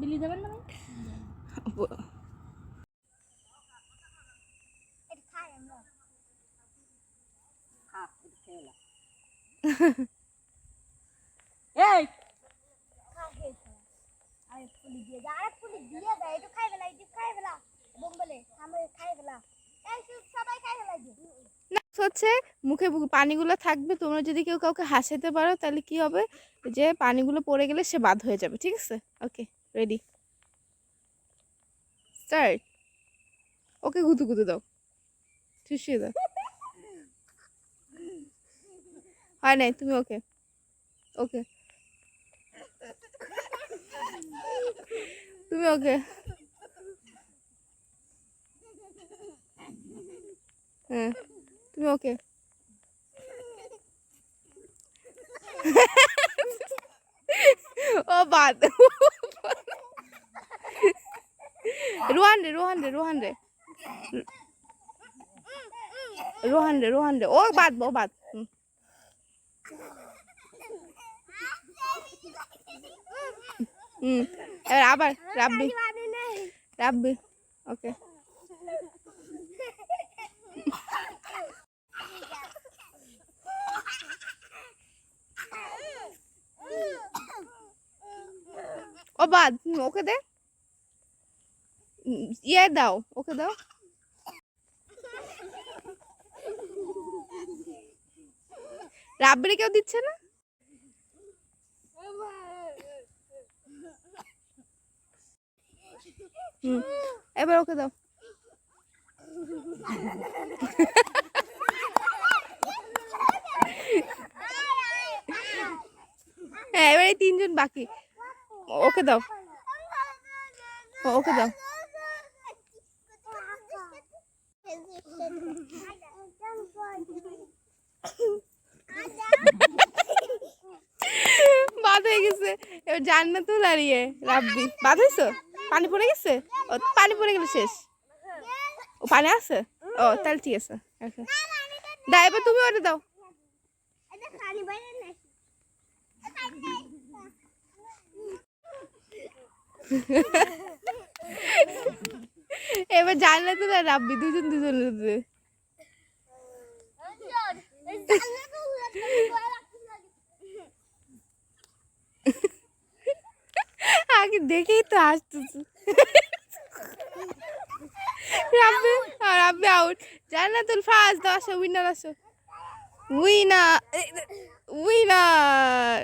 বিলি যাবেন না এই হচ্ছে মুখে পানিগুলো থাকবে। তোমরা যদি কেউ কাউকে হাসাতে পারো তাহলে কি হবে, যে পানিগুলো পড়ে গেলে সে বাদ হয়ে যাবে। ঠিক আছে, ওকে রেডি স্টার্ট। ওকে গুতু গুতু দাও, শুষিয়ে দাও। হয় নাই, তুমি ওকে ওকে তুমি ওকে হ্যাঁ তুমি ওকে ও বাদ। রোহান রে রোহান রে রোহান রে রোহান রে রোহান রে ও বাদ ও বাদ। এবার আবার রাব্বি রাব্বি ওকে ও বাদ ওকে দে, ইয়ে দাও ওকে দাও। রাব্বিরে কেউ দিচ্ছে না। এবার ওকে দাও। হ্যাঁ এবার এই তিনজন বাকি, ওকে দাও ওকে দাও। বাদ হয়ে গেছে। এবার জান্নাতুল আর ইয়ে রাব্বি বাদ হয়েছে। পানি পড়ে গেছে, ও পানি পড়ে গেলে শেষ। ও পানি আছে, ও তাহলে ঠিক আছে। দাও এবার তুমি ওটা দাও। এবার জান্নাতুল আর রাব্বি দুজন দুজনের। আগে দেখেই তো আসতেছে। রাব্বি রাব্বি আউট, জান্নাতুল ফার্স্ট। আসো উইনার, আসো উইনার উইনার।